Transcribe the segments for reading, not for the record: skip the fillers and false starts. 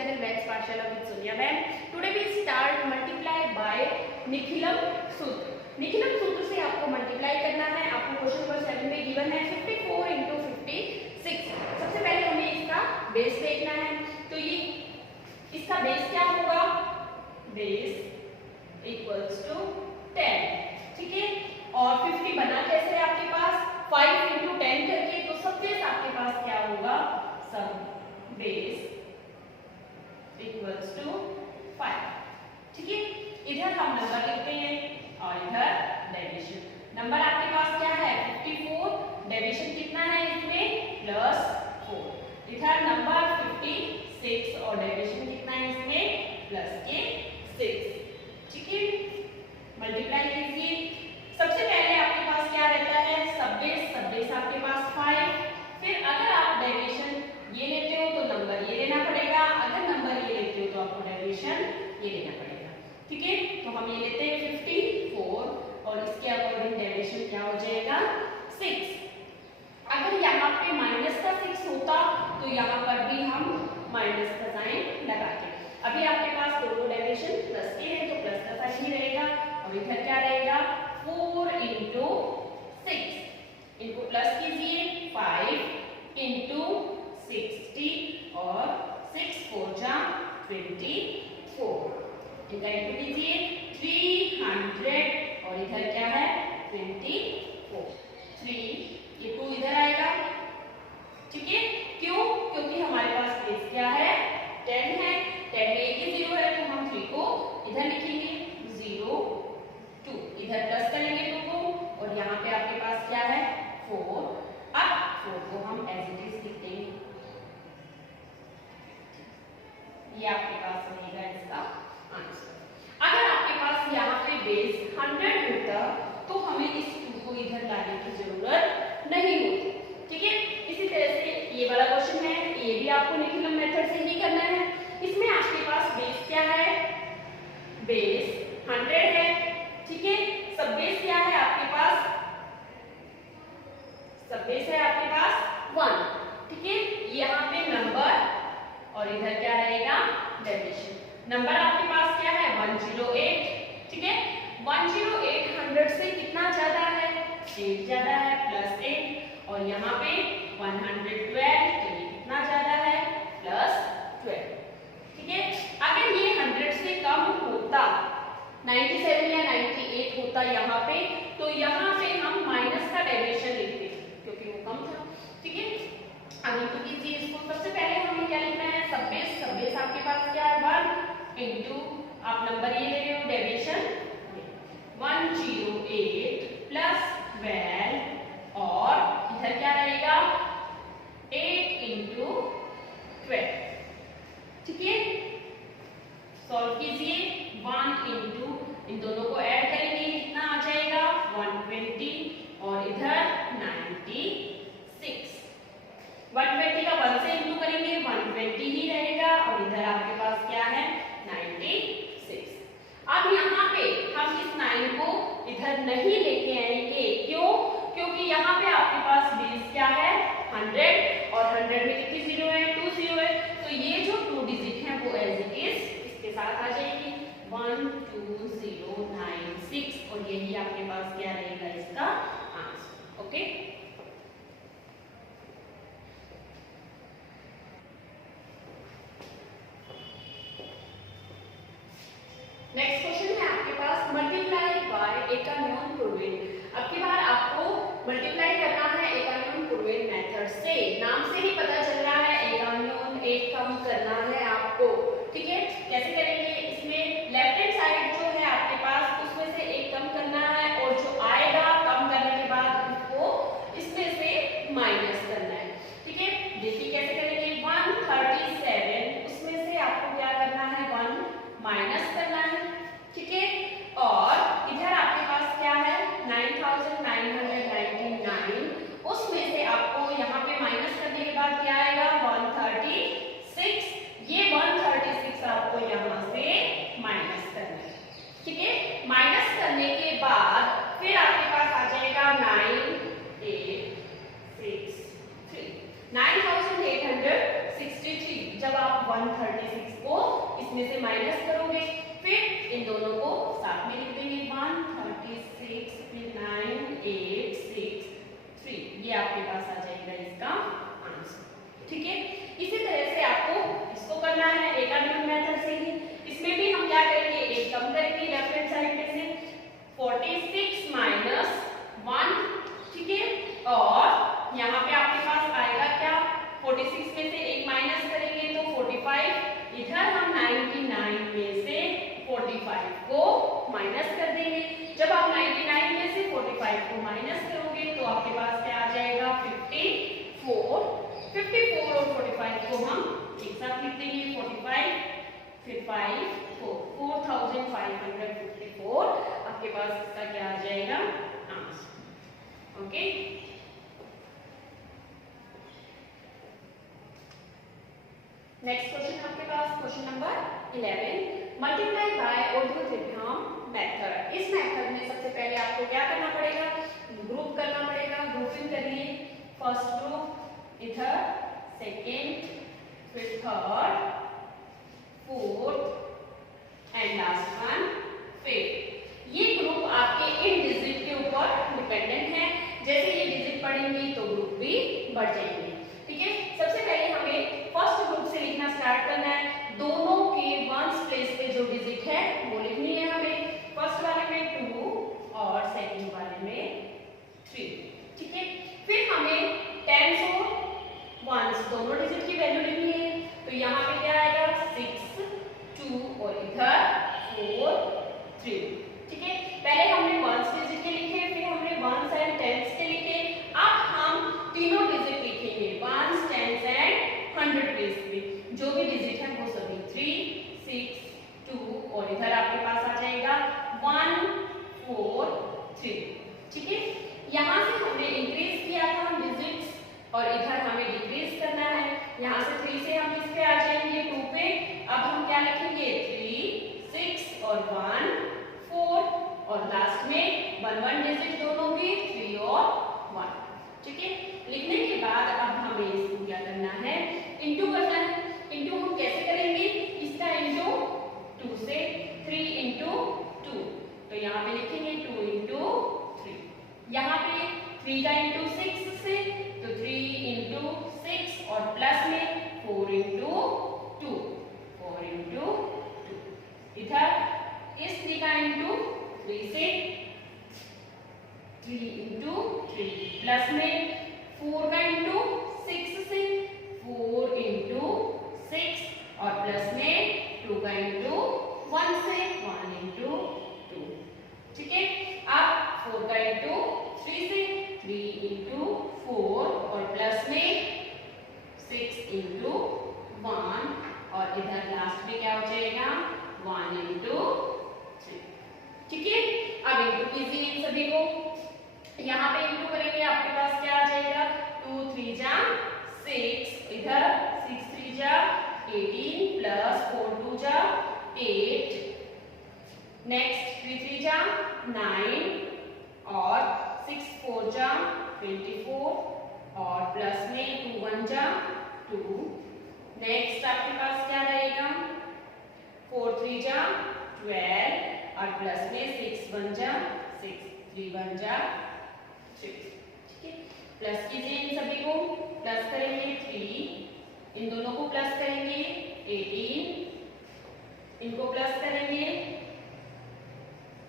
channel Maths Pathshala with Sonia ma'am. Today we start multiply by Nikhilam सूत्र. निखिलम सूत्र से आपको मल्टीप्लाई करना है. आपको क्वेश्चन नंबर 7 में गिवन है 54 into 56. सबसे पहले हमें इसका बेस देखना है. तो ये इसका बेस क्या होगा? Base equals to 10. ठीक है. और 50 बना कैसे है आपके पास? 5 into 10 करके. तो सब बेस आपके पास क्या होगा? सब बेस इक्वल्स टू 5. ठीक है. इधर हम नंबर लिखते हैं और इधर डेविएशन. नंबर आपके पास क्या है? 54. डेविएशन कितना है इसमें? +4. इधर नंबर 56 और डेविएशन कितना है इसमें? +6. ठीक है. मल्टीप्लाई कीजिए. सबसे पहले आपके पास क्या रहता है? सब बेस आपके पास 5. फिर अगर आप डेविएशन ये लेते हो तो नंबर ये लेना पड़ेगा. अगर नंबर ये लेते हो तो आपको डेविएशन ये लेना पड़ेगा. ठीक है. तो हम ये लेते हैं 54 और इसके अकॉर्डिंग डेविएशन क्या हो जाएगा? 6. अगर यहाँ पे -6 होता तो यहाँ पर भी हम माइनस का साइन लगाते. अभी आपके पास दोनों डेविएशन प्लस के हैं तो प्लस का साइन ही रहेगा. और इधर क्या रहेगा? 4 into 6. इनको प्लस कीजिए. 5 into 60 और 6 4 जा 24. इनका इंटू कीजिए. 300 और इधर क्या है? 24. 3 ये 2 इधर आएगा. ठीक है. क्यों? क्योंकि हमारे पास बेस क्या है? 10 है. 10 में एक ही 0 है तो हम 3 को इधर लिखेंगे. 0 2 इधर प्लस करेंगे 2 को और यहाँ पे आपके पास क्या है? 4. अब 4 को हम एज इट इज लिख देंगे. ये आपके पास रहेगा इसका आंसर. अगर आपके पास यहाँ पे बेस 100 होता तो हमें इस 2 को इधर लाने की जरूरत नहीं होती. ठीक है. इसी तरह से ये वाला क्वेश्चन है. ये भी आपको निखिलम मेथड से ही करना है. इसमें आपके पास बेस क्या है? बेस 100 है. ठीक है. सब बेस क्या है आपके पास? सब बेस है आपके पास 1. ठीक है. यहाँ पे नंबर और इधर क्या रहेगा? डेविएशन. नंबर आपके पास क्या है? 108. ठीक है. 108 100 से कितना ज्यादा है? 8 ज्यादा है. +8 और यहाँ पे 112 तो ये कितना ज्यादा है? +12. ठीक है. अगर ये 100 से कम होता 97 या 98 होता यहाँ पे तो यहाँ पे हम माइनस का डेविएशन लिखते क्योंकि वो कम था. ठीक है. अब इंटू कीजिए इसको. सबसे पहले हमें क्या लिखना है? सब बेस आपके पास क्या है? 1 इंटू आप नंबर ये ले रहे हो डेविएशन 108 +12 और इधर क्या रहेगा? 8 इंटू 12. ठीक है. सॉल्व कीजिए. 1 इंटू इन दोनों को ऐड करेंगे कितना आ जाएगा? 120 और इधर 96. 120 का 1 से इंटू करेंगे 120 ही रहेगा और इधर आपके पास क्या है? 96. अब यहाँ पे हम इस 9 को इधर नहीं लेके आएंगे. क्यों? क्योंकि यहाँ पे आपके पास बेस क्या है? 100 और 100 में कितनी 0 है? 2 0 है. तो ये जो 2 डिजिट है वो एज इट इज इसके साथ आ जाएगी. 12096 और यही आपके पास क्या रहेगा? इसका आंसर. ओके. नेक्स्ट क्वेश्चन है आपके पास मल्टीप्लाई बाय एकान्योन प्रूवेन. अब की बार आपको मल्टीप्लाई करना है एकान्योन प्रूवेन मेथड से. नाम से ही पता चल रहा है एकान्योन एक कम करना है आपको. ठीक है. कैसे करेंगे? इसमें लेफ्ट हैंड साइड जो है आपके पास उसमें से एक कम करना है और जो आएगा कम करने के बाद उसको इसमें से माइनस करना है. ठीक है. देखिए कैसे करेंगे. 137 उसमें से आपको क्या करना है? 1 माइनस करना है. ठीक है. और इधर आपके पास क्या है? 9999 उसमें से आपको यहाँ पे माइनस करने के बाद 136 को इसमें से माइनस करोगे, फिर इन दोनों को साथ में लिख देंगे 136 फिर 9 8 6 3, ये आपके पास आ जाएगा इसका आंसर। ठीक है, इसी तरह से आपको इसको करना है एकाडमिक मेथड से ही। इसमें भी हम क्या करेंगे, एक कम करेंगे लेफ्ट हैंड साइड में से 46 माइनस 1, ठीक है, और यहाँ पे आपके पास आएगा क्या, 46 में से एक माइनस करेंगे तो 45, इधर हम 99 में से 45 को माइनस कर देंगे। जब आप 99 में से 45 को माइनस करोगे तो आपके पास क्या आ जाएगा 54, 54 और 45 को हम एक साथ लिख देंगे 45 फिर 5 4, 4554 आपके पास इसका क्या आ जाएगा आंसर। ओके, नेक्स्ट क्वेश्चन आपके पास क्वेश्चन नंबर 11, मल्टीप्लाई बाय ऊर्ध्वत्रिभुजाम मेथड। इस मेथड में सबसे पहले आपको क्या करना पड़ेगा, ग्रुप करना पड़ेगा। ग्रुपिंग करिए, फर्स्ट ग्रुप इधर, सेकेंड, फिर third, fourth and last one fifth. ये ग्रुप आपके इन डिजिट के ऊपर डिपेंडेंट है, जैसे ये डिजिट बढ़ेंगे तो ग्रुप भी बढ़ जाएंगे। ठीक है, सबसे पहले हमें फर्स्ट ग्रुप से लिखना स्टार्ट करना है। दोनों के वंस प्लेस पे जो डिजिट है वो लिखनी है हमें। फर्स्ट वाले में 2 और सेकंड वाले में 3। ठीक है, फिर हमें टेंस और वंस दोनों डिजिट की वैल्यू लिखनी है। तो यहाँ पे क्या आएगा 6 2 और इधर 4 3। ठीक है, पहले हमने वंस डिजिट के लिखे, फिर हमने वंस एंड टेंस के लिखे। अब हम तीनों डिजिट लिखेंगे वंस, टेंस एंड 100 प्लेस पे। जो भी डिजिट है वो सभी 3 6 2 और इधर आपके पास आ जाएगा 1 4 3। ठीक है, यहाँ से हमने इंक्रीज किया था डिजिट्स और इधर हमें डिक्रीज करना है। यहाँ से 3 से हम इस पे आ जाएंगे 2 पे। अब हम क्या लिखेंगे 3 6 और 1 4 और लास्ट में 1 1 डिजिट दोनों भी 3 और 1। ठीक है, लिखने के बाद अब हमें इसको क्या करना है, इंटू करना है। इंटू हम कैसे करेंगे, इसका इंटू 2 से, 3 इंटू 2, तो यहाँ पे लिखेंगे 2 इंटू 3। यहाँ पे 3 का इंटू 6 से, तो 3 इंटू 6 और प्लस में 4 इंटू 2, 4 इंटू 2। इधर इस 3 का इंटू 3 से, 3 इंटू 3 प्लस में 4 का इंटू 6 से, 4 इंटू 6 और प्लस में 2 का इंटू 1 से, 1 इंटू 2। ठीक है, अब 4 का इंटू 3 से, 3 इंटू 4 और प्लस में 6 इंटू 1 और इधर लास्ट में क्या हो जाएगा 1 इंटू 3। ठीक है, अब इंटू कीजिए इन सभी को। यहाँ पे इंटू करेंगे, आपके पास क्या आ जाएगा 2 3 जा 6, इधर 6 3 जा 18 प्लस 4 2 जा 8, नेक्स्ट 3 3 जा 9 और 6 4 जा 24 और प्लस में 2 1 जा 2। नेक्स्ट आपके पास क्या रहेगा 4 3 जा 12 और प्लस में 6 1 जा 6, 3 1 जा 6। ठीक है, प्लस कीजिए इन सभी को। प्लस करेंगे 3, इन दोनों को प्लस करेंगे 18, इनको प्लस करेंगे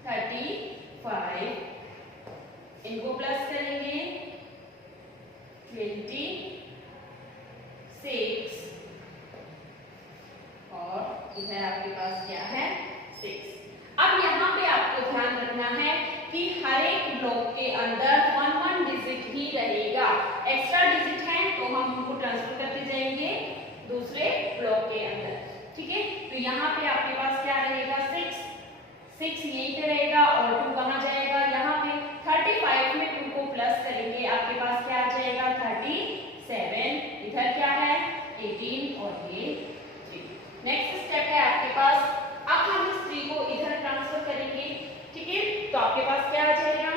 35, इनको प्लस करेंगे 26 और इधर आपके पास क्या है 6। अब यहाँ पे आपको ध्यान रखना है कि हर एक ब्लॉक के अंदर 1 1 डिजिट ही रहेगा। एक्स्ट्रा डिजिट है तो हम उनको ट्रांसफर करते जाएंगे दूसरे ब्लॉक के अंदर। ठीक है, तो यहाँ पे आपके पास क्या रहेगा 6 यहीं पे रहेगा और 2 कहाँ जाएगा यहाँ पे। 35 में 2 को प्लस करेंगे, आपके पास क्या आ जाएगा 37, इधर क्या है 18 और ये 3। नेक्स्ट स्टेप है आपके पास, अब हम इस 3 को इधर ट्रांसफर करेंगे। ठीक है, तो आपके पास क्या आ जाएगा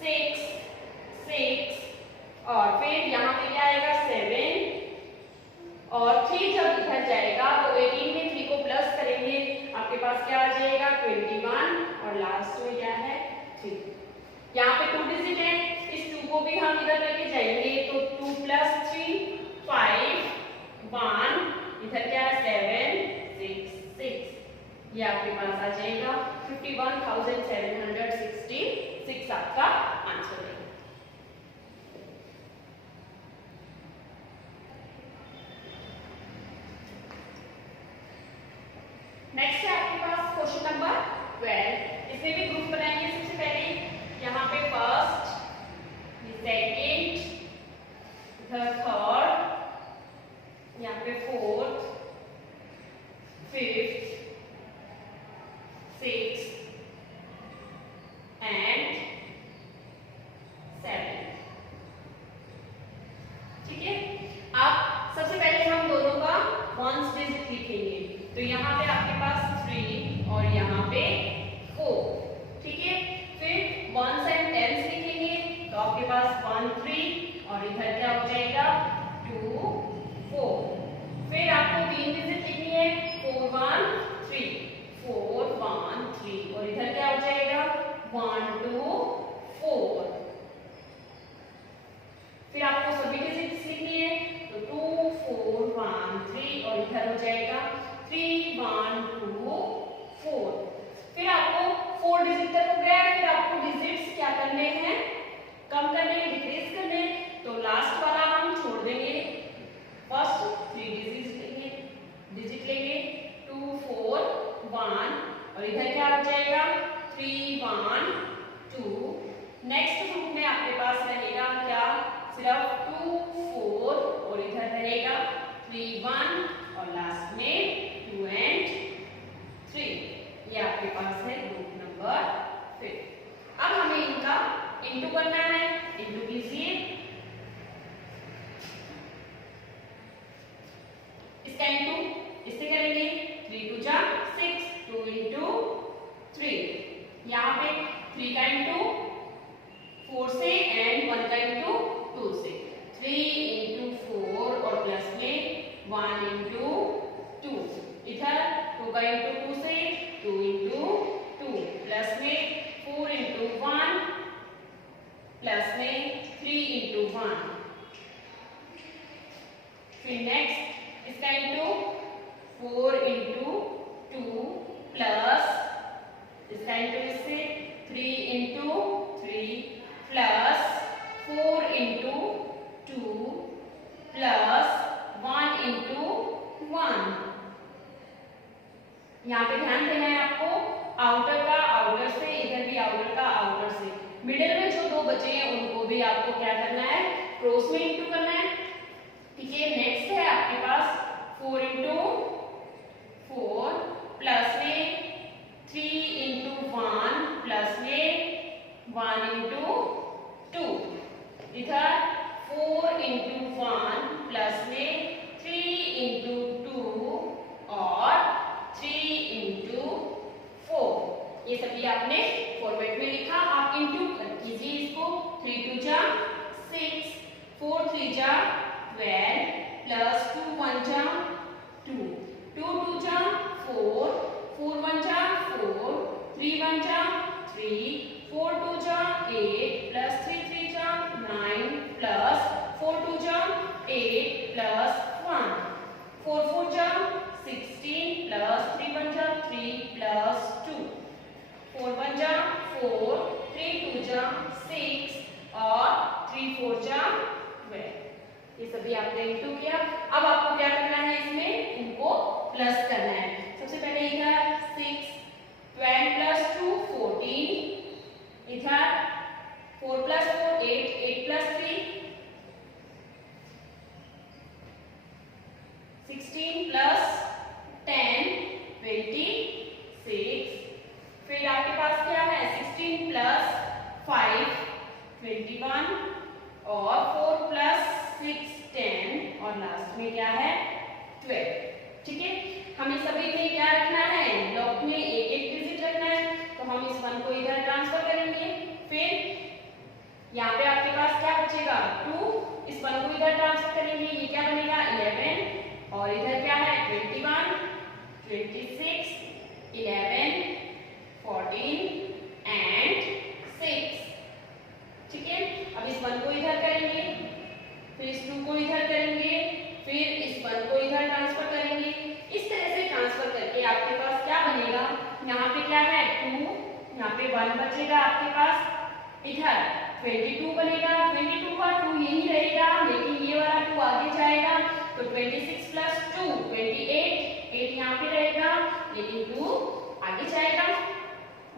6 और फिर यहाँ पे क्या आएगा 7 और 3 जब इधर 21 और लास्ट में क्या है 3। यहाँ पे 2 डिजिट है, इस 2 को भी हम इधर लेके जाएंगे तो 2 + 3 5 1 इधर क्या है 7 6 6 ये आपके पास आ जाएगा 51,766 आपका आंसर है। नेक्स्ट है आपके पास क्वेश्चन नंबर 12। इसमें भी ग्रुप बनाएंगे। सबसे पहले यहाँ पे फर्स्ट, सेकेंड, थर्ड, यहाँ पे fourth, fifth, sixth and seventh. ठीक है, अब सबसे पहले हम दोनों का वंस डिजिट लिखेंगे। तो यहाँ पे आपके पास 3 और यहाँ पे 4। ठीक है, फिर वंस एंड टेंस लिखेंगे तो आपके पास 1 3 और इधर क्या हो जाएगा 2 4। फिर आपको 3 डिजिट लिखनी है 4 1 3 4 1 3 और इधर क्या हो जाएगा 1 2 4। फिर आपको सभी डिजिट्स लिखनी है तो 2 4 1 3 और इधर हो जाएगा 3 1 2 4। फिर आपको 4 डिजिट तक हो गया। फिर आपको डिजिट्स क्या करने हैं, कम करने हैं, डिक्रीज करने हैं। तो लास्ट वाला हम छोड़ देंगे, फर्स्ट 3 डिजिट लेंगे 2 4 1 और इधर क्या हो जाएगा 3 1 2। नेक्स्ट ग्रुप में आपके पास रहेगा क्या, सिर्फ 2 4 और इधर रहेगा 3 1 और लास्ट में 2 and 3। ये आपके पास है ग्रुप नंबर 5। अब हमें इनका इंटू करना है। इंटू कीजिए, इसका इंटू इससे करेंगे 3 2 जा 6 2 into 3। यहाँ पे 3 का इंटू 4 से एंड 1 का इंटू 2 से 3 into 4 और प्लस में 1 into 2। इधर 2 का इंटू 2 से 2 into 2 प्लस में 4 into 1 प्लस में 3 into 1। फिर नेक्स्ट इसका इंटू 4 into 2 प्लस इसका इंटू इससे 3 into 3 plus 4 into 2 plus 1 into 1। यहाँ पे ध्यान देना है आपको, आउटर का आउटर से, इधर भी आउटर का आउटर से, मिडिल में जो 2 बचे हैं उनको भी आपको क्या करना है, क्रॉस में इंटू करना है। ठीक है, नेक्स्ट है आपके पास 4 into 4 प्लस में 3 into 1 प्लस में 1 into 2। इधर 4 into 1 प्लस में 3 into 2 और 3 into 4। ये सभी आपने फॉर्मेट में लिखा। आप इंटू कीजिए इसको, 3 2 जा 6 4 3 जा 12 प्लस 2 1 जा 2 2 2 जा 4 4 1 जा 4 3 1 जा 3 4 2 जा 8 प्लस 3 3 जा 9 प्लस 4 2 जा 8 प्लस 1 4 4 जा 16 प्लस 3 1 जा 3 प्लस 2 4 1 जा 4 3 2 जा 6 और 3 4 जा 12। ये सभी आपने इंटू किया। अब आपको क्या करना है, इसमें इनको प्लस करना है। सबसे पहले इधर 6 12 प्लस 2 14, इधर 4 प्लस 4 8 8 प्लस 3 16 प्लस 10 26। फिर आपके पास क्या है 16 प्लस 5 21 और 4 प्लस 6 10 और लास्ट में क्या है 12। ठीक है, हमें सभी में क्या रखना है, ब्लॉक में एक एक डिजिट रखना है। तो हम इस 1 को इधर ट्रांसफर करेंगे। फिर यहाँ पे आपके पास क्या बचेगा 2, इस 1 को इधर ट्रांसफर करेंगे, ये क्या बनेगा 11 और इधर क्या है 21 26 11 14 and 6। ठीक है, अब इस 1 को इधर करेंगे, फिर इस 2 को इधर करेंगे, फिर इस 1 को इधर ट्रांसफर करेंगे। इस तरह से ट्रांसफर करके आपके पास क्या बनेगा, यहाँ पे क्या है 2, यहाँ पे 1 बचेगा आपके पास, इधर 22 बनेगा। 22 का 2 यही रहेगा, लेकिन ये वाला 2 आगे जाएगा, तो 26 प्लस 2 28, 8 यहाँ पे रहेगा, लेकिन 2 आगे जाएगा,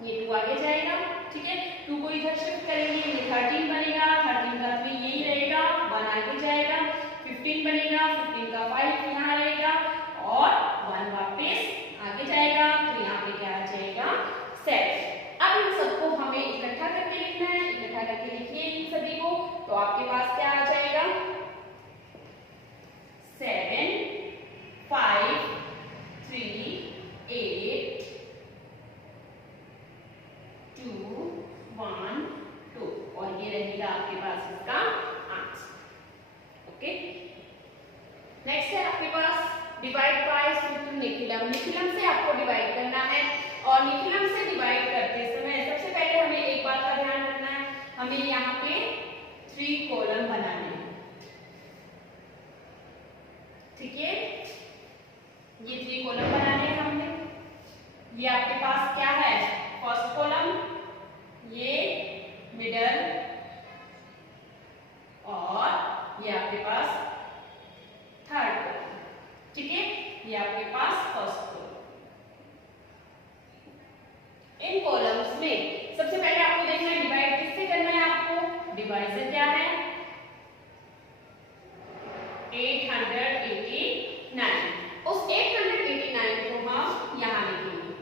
ये 2 आगे जाएगा। ठीक है, 2 को इधर शिफ्ट करेंगे, ये 13 बनेगा, 13 का 3 यही रहेगा, 1 आगे जाएगा, 15 बनेगा, 15 का 5 यहाँ रहेगा और 1 वापस आगे जाएगा, तो यहाँ पे क्या आ जाएगा 7। अब इन सबको हमें इकट्ठा करके लिखना है, इकट्ठा करके लिखिए इन सभी को, तो आपके पास क्या आ जाएगा 7 5 3 8 2 1 2 और ये रहेगा आपके पास इसका आंसर। ओके, नेक्स्ट है आपके पास डिवाइड बाय सूत्र निखिलम। निखिलम से आपको डिवाइड करना है और निखिलम से डिवाइड करते समय सबसे पहले हमें एक बात का ध्यान रखना है, हमें यहाँ पे 3 कॉलम बनाने हैं। ठीक है, ये 3 कॉलम बनाने हैं हमने। ये आपके पास क्या है फर्स्ट कॉलम, ये मिडल और ये आपके पास थर्ड कॉलम। ठीक है, ये आपके पास फर्स्ट कॉलम। इन कॉलम्स में सबसे पहले आपको देखना है डिवाइड किससे करना है, आपको डिवाइजर क्या है 889। उस 889 को हम यहाँ लिखेंगे।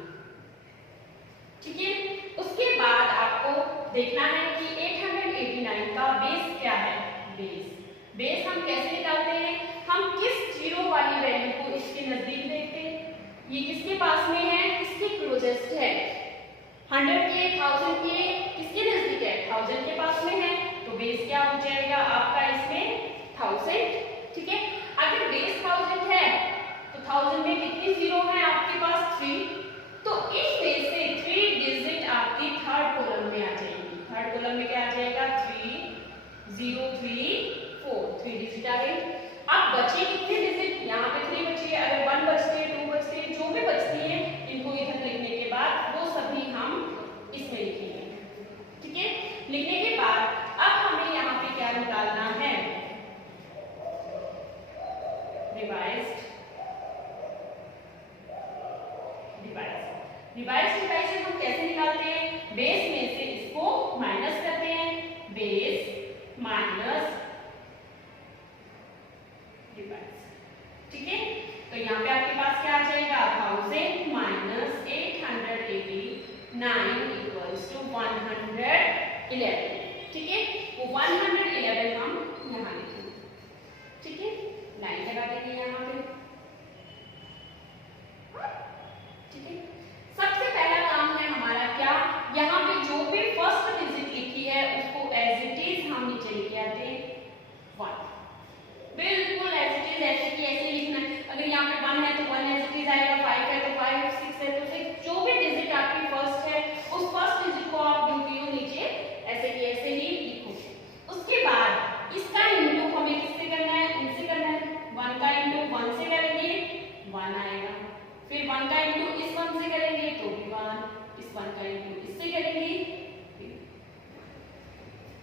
ठीक है, उसके बाद आपको देखना है कि 889 का बेस क्या है। बेस हम कैसे निकालते हैं, हम किस जीरो वाली वैल्यू को इसके नजदीक देखते हैं, ये किसके पास में है, किसके क्लोजेस्ट है, 100 के 1000 के किसके नजदीक है, 1000 के पास में है, तो बेस क्या हो जाएगा आपका इसमें 1000। ठीक है, अगर बेस 1000 है तो 1000 में कितनी जीरो है आपके पास 3, तो इसमें से 3 डिजिट आपकी थर्ड कॉलम में आ जाएगी। थर्ड कॉलम में क्या आ जाएगा 3 0 3 4, 3 डिजिट आ गई। अब बचे कितने डिजिट, यहाँ पे 3 बची है, अगर 1 बचती है 2 बचती है, जो भी बचती है इनको इधर लिखने के बाद वो सभी हम इसमें लिखेंगे। ठीक है, लिखने के बाद अब हमें यहाँ पे क्या निकालना है, रिवाइज्ड डिवाइस हम कैसे निकालते हैं, बेस में से इसको माइनस करते हैं, बेस माइनस डिवाइस। ठीक है, तो यहाँ पे आपके पास क्या आ जाएगा 1000 माइनस 889 इक्वल्स टू 111। ठीक है, वो 111 हम यहाँ लिखेंगे। ठीक है, लाइन लगा देंगे यहाँ पे। ठीक है, सबसे पहला काम है हमारा क्या, यहाँ पे जो भी फर्स्ट डिजिट लिखी है उसको एज इट इज हम नीचे लिखे आते हैं 1, बिल्कुल एज इट इज ऐसे की ऐसे लिखना है। अगर यहाँ पे 1 है तो 1 एज इट इज आएगा, 5 है तो 5, 6 है तो 6, जो भी डिजिट आपकी फर्स्ट है उस फर्स्ट डिजिट को आप ड्यूटियों नीचे ऐसे की ऐसे ही लिखो। उसके बाद इसका इंटू हमें किससे करना है, इनसे करना है, 1 का इंटू 1 से करेंगे 1 आएगा, फिर 1 का इंटू इस 1 से करेंगे तो भी 1, इस 1 का इंटू इससे करेंगे।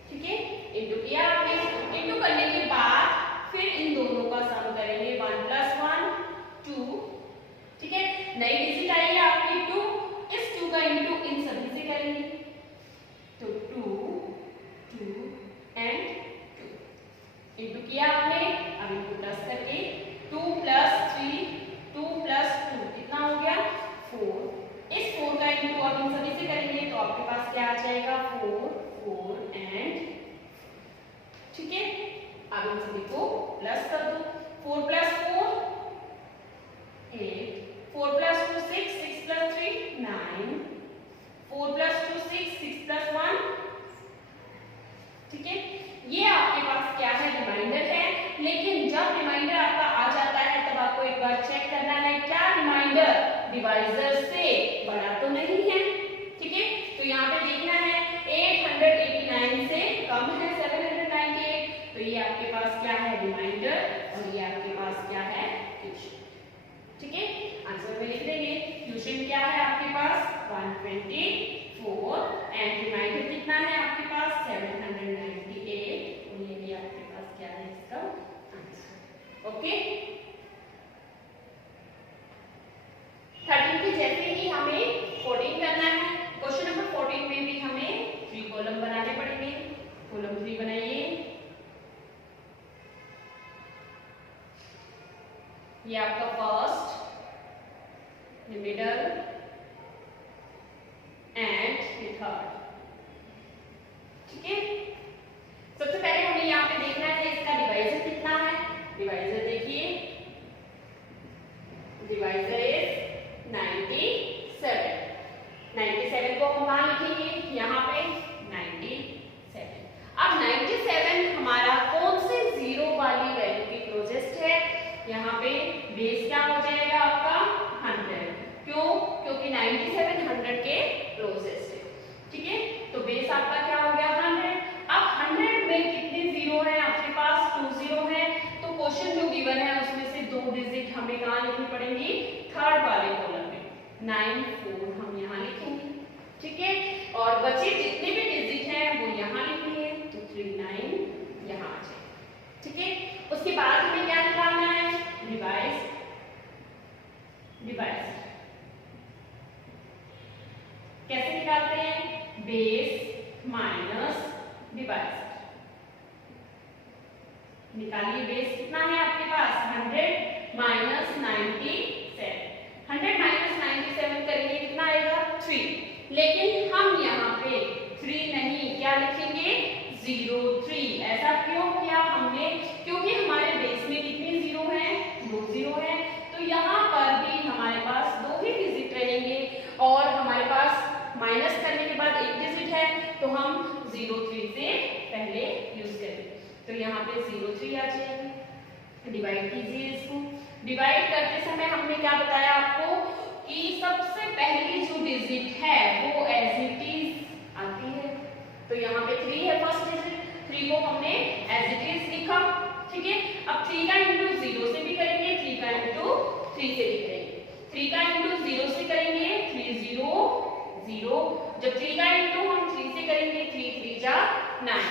ठीक है, इंटू किया आपने, इंटू करने के बाद फिर इन दोनों का सम करेंगे 1 + 1 2। ठीक है, नई डिजिट आई है आपकी 2, इस 2 का इंटू इन सभी से करेंगे, तो 2 2 एंड 2 इंटू किया आपने। अब इनको प्लस करके 2 + 3 2 + 2 कितना हो गया 4, इस 4 का इंटू अब इन सभी से करेंगे तो आपके पास क्या आ जाएगा 4 4 एंड। ठीक है, अब इन सभी को प्लस कर दो, 4 + 4 8, 4 + 2 6, 6 + 3 9, 4 + 2 6, 6 + 1। ठीक है, ये आपके पास क्या है रिमाइंडर है, लेकिन जब रिमाइंडर आपका आ जाता है तब आपको एक बार चेक करना है क्या रिमाइंडर डिवाइजर से बड़ा तो नहीं है। ठीक है, तो यहाँ पे देखना है 889 से कम है 798, तो ये आपके पास क्या है रिमाइंडर और ये आपके पास क्या है क्वेश्चन। ठीक है, आंसर में लिख देंगे क्वेश्चन क्या है आपके पास 124 एंड रिमाइंडर कितना है आपके पास 798 और ये भी आपके पास क्या है इसका आंसर। ओके, 13 के जैसे ही हमें 14 करना है। क्वेश्चन नंबर 14 में भी हमें 3 कॉलम बनाने पड़ेंगे। कॉलम 3 बनाइए, ये आपका फर्स्ट, मिडल एंड थर्ड। ठीक है, सबसे पहले हमें यहाँ पे देखना है इसका डिवाइजर कितना है। डिवाइजर देखिए, डिवाइजर इज 97। 97 को हम कहाँ लिखेंगे यहाँ पे 97। अब 97 हमारा कौन से जीरो वाली वैल्यू की क्लोजेस्ट है। यहाँ पे बेस क्या हो जाएगा आपका 100। क्यों? क्योंकि 97 100 के क्लोजेस्ट है। ठीक है, तो बेस आपका क्या हो गया 100। अब 100 में कितने जीरो है आपके पास 2 जीरो है, तो क्वेश्चन जो गिवन है उसमें से 2 डिजिट हमें कहाँ लिखनी पड़ेंगी थर्ड वाले कॉलम में 94 हम यहाँ लिखेंगे। ठीक है, और बचे जितने भी डिजिट हैं वो यहाँ लिखेंगे, तो 39 यहाँ आ जाए। ठीक है, उसके बाद हमें क्या निकालना है डिवाइस। डिवाइस कैसे निकालते हैं, बेस माइनस डिवाइस। निकालिए, बेस कितना है आपके पास 100 माइनस 97। 100 माइनस 97 करेंगे कितना आएगा 3, लेकिन हम यहाँ पे 3 नहीं क्या लिखेंगे 03। ऐसा क्यों किया हमने, क्योंकि हमारे बेस में कितने जीरो हैं 2 जीरो हैं, तो यहाँ पर भी हमारे पास 2 ही डिजिट रहेंगे और हमारे पास माइनस करने के बाद 1 डिजिट है, तो हम 03 से पहले यूज करेंगे, तो यहाँ पे 03 आ जाएगी। डिवाइड कीजिए इसको। डिवाइड करते समय हमने क्या बताया आपको कि सबसे पहली जो डिजिट है वो एज इट इज आती है, तो यहाँ पे 3 है फर्स्ट डिजिट, 3 को हमने एज इट इज लिखा। ठीक है, अब 3 का इंटू 0 से भी करेंगे, 3 का इंटू 3 से भी करेंगे, 3 का इंटू 0 से करेंगे 3 0 0, जब 3 का इंटू हम 3 से करेंगे 3 3 जा 9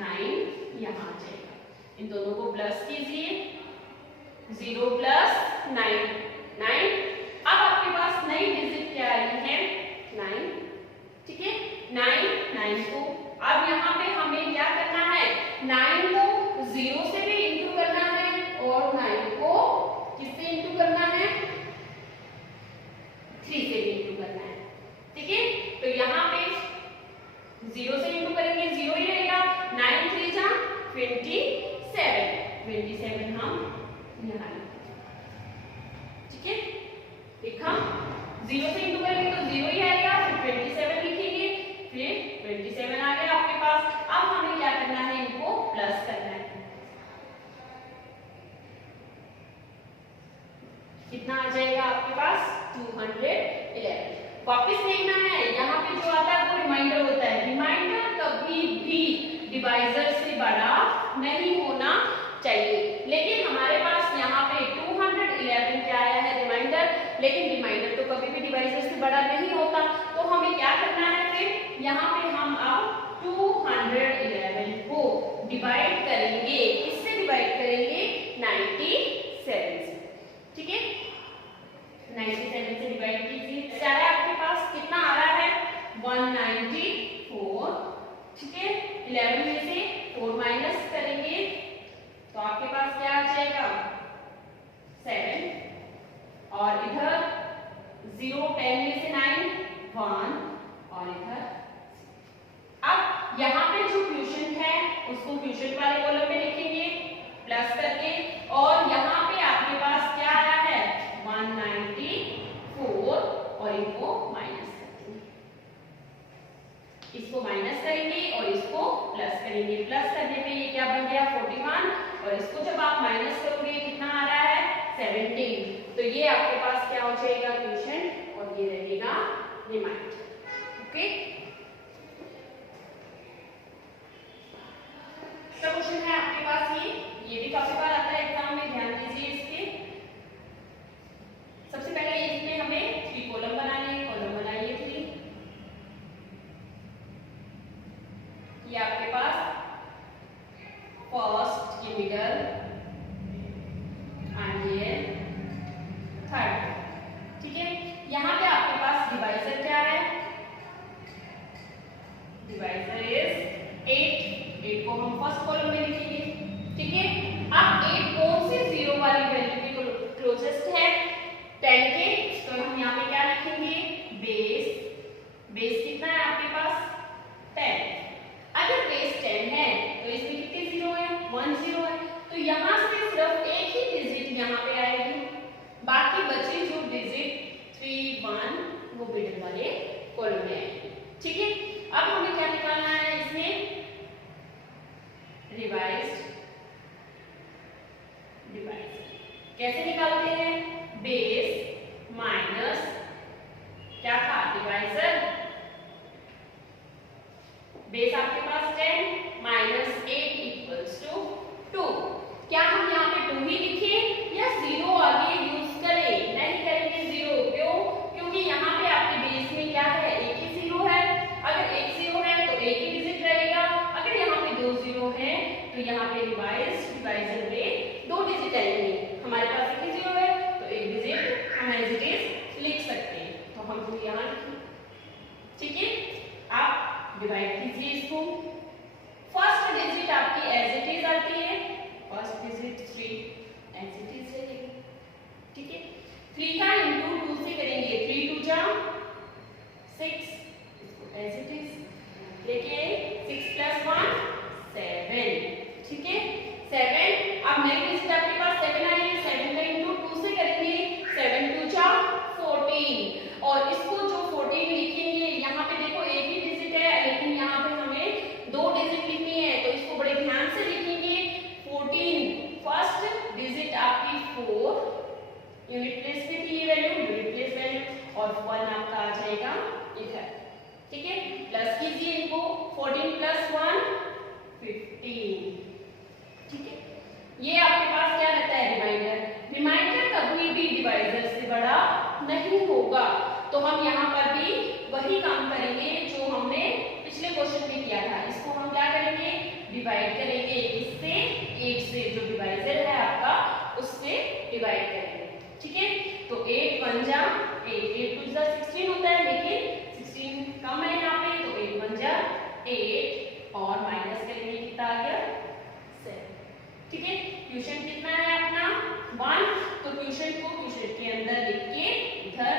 9 यहाँ आ जाएगा। इन दोनों को प्लस कीजिए, 0 प्लस 9 9। अब आपके पास नई डिजिट क्या आई है 9। ठीक है, 9 9 को अब यहाँ पे हमें क्या करना है 9 को 0 से भी इंटू करना है और 9 को किससे इंटू करना है 3 से भी इंटू करना है। ठीक है, तो यहाँ पे 0 से इंटू करेंगे 0 ही रहेगा, 9 3 जा 27 27 हम यहाँ लिखेंगे। ठीक है, लिखा, 0 से इंटू करेंगे तो 0 ही आएगा, फिर 27 लिखेंगे, फिर 27 आ गया आपके पास। अब हमें क्या करना है इनको प्लस करना है, कितना आ जाएगा आपके पास 211। वापस देखना है, यहाँ पे जो आता है वो रिमाइंडर होता है। रिमाइंडर कभी भी डिवाइजर से बड़ा नहीं होना चाहिए, लेकिन हमारे पास यहाँ पे 211 क्या आया है रिमाइंडर, लेकिन रिमाइंडर तो कभी भी डिवाइजर से बड़ा नहीं होता, तो हमें क्या करना है फिर यहाँ पे हम अब 211 को डिवाइड करेंगे, इससे डिवाइड करेंगे 97 से। ठीक है, 97 से डिवाइड कीजिए, सारा आपके पास कितना आ रहा है 194। ठीक है, 11 में से 4 माइनस करेंगे तो आपके पास क्या आ जाएगा 7, और इधर 0 10 में से 9 1, और इधर अब यहाँ पे जो क्वेश्चन है उसको क्वेश्चन वाले कॉलम में लिखेंगे प्लस करके, और यहाँ पे आपके पास क्या आया है 194 और इनको माइनस करेंगे, इसको माइनस करेंगे और इसको प्लस करेंगे। प्लस करने पे ये क्या बन गया 41, और इसको जब आप माइनस करोगे कितना आ रहा है 17, तो ये आपके पास क्या हो जाएगा क्वेश्चन और ये रहेगा रिमाइंडर। ओके। ओके, तो क्वेश्चन है आपके पास ये भी काफी बार आता है एग्जाम में, ध्यान दीजिए इसके। सबसे पहले इसमें हमें 3 कॉलम बनाने हैं, कॉलम बनाइए 3। ये आपके पास फर्स्ट, ये मिडल एंड ये थर्ड, ठीक है। यहाँ पे आपके पास डिवाइजर क्या है, डिवाइजर इज 8 को हम फर्स्ट कॉलम में लिखेंगे, ठीक है। अब 8 कौन सी 0 वाली वैल्यू के क्लोजेस्ट है, 10 के, तो हम यहाँ पे क्या लिखेंगे, बेस कितना है आपके पास 10। अगर बेस 10 है तो इसमें कितने 0 है, 1 0 है, तो यहाँ से सिर्फ एक ही डिजिट यहाँ पे आएगी, बाकी बचे जो डिजिट 3 1 वो मिडिल वाले कॉलम में आएंगे, ठीक है। अब हमें क्या निकालना है इसमें, रिवाइज्ड डिवाइजर। कैसे निकालते हैं, बेस माइनस क्या था, डिवाइजर, बेस आपके पास 10 माइनस 8 इक्वल्स टू 2। क्या हम यहाँ पे 2 ही लिखें या 0 आगे यूज करें, नहीं करेंगे 0, क्यों, क्योंकि यहाँ पे आपके बेस में क्या है, एक ही 0 है, अगर एक 0 है तो एक ही डिजिट रहेगा, अगर यहाँ पे 2 0 है तो यहाँ पे डिवाइजर में 2 डिजिट आएंगे, हमारे पास एक ही 0 है तो एक डिजिट हम एज इट इज लिख सकते हैं, तो हम 2 यहाँ लिखें, ठीक है। आप डिवाइड कीजिए इसको, फर्स्ट डिजिट आपकी एज इट इज आती है, first digit 3 as it is रहेगी, ठीक है। 3 का इंटू 2 से करेंगे, 3 2 जा 6, इसको एज इट इज लेके 6 + 1 7, ठीक है। 7, अब नेक्स्ट डिजिट आपके पास 7 आई है, 7 का इंटू 2 से करेंगे, 7 2 जा 14, और इसको जो 14 लिखेंगे, यहाँ पे देखो एक ही डिजिट है लेकिन यहाँ पे हमें 2 डिजिट लिखनी है, तो इसको बड़े ध्यान से लिखेंगे। 14 फर्स्ट डिजिट आपकी 4, यूनिट प्लेस पे थी ये वैल्यू, यूनिट प्लेस वैल्यू, और 1 आपका आ जाएगा इधर, ठीक है। प्लस कीजिए इनको, 14 + 1 15, ठीक है। ये आपके पास क्या रहता है, रिमाइंडर कभी भी डिवाइजर से बड़ा नहीं होगा, तो हम यहाँ पर भी वही काम करेंगे जो हमने पिछले क्वेश्चन में किया था। इसको हम क्या करेंगे, डिवाइड करेंगे इससे, 8 से, जो डिवाइजर है आपका उससे डिवाइड करेंगे, ठीक है। तो 8 1 जा 8, 8 2 जा 16 होता है, लेकिन 16 कम है यहाँ पे, तो 8 1 जा 8, और माइनस करेंगे कितना आ गया 7, ठीक है। ट्यूशन कितना है अपना 1, तो ट्यूशन को ट्यूशन के अंदर लिख के इधर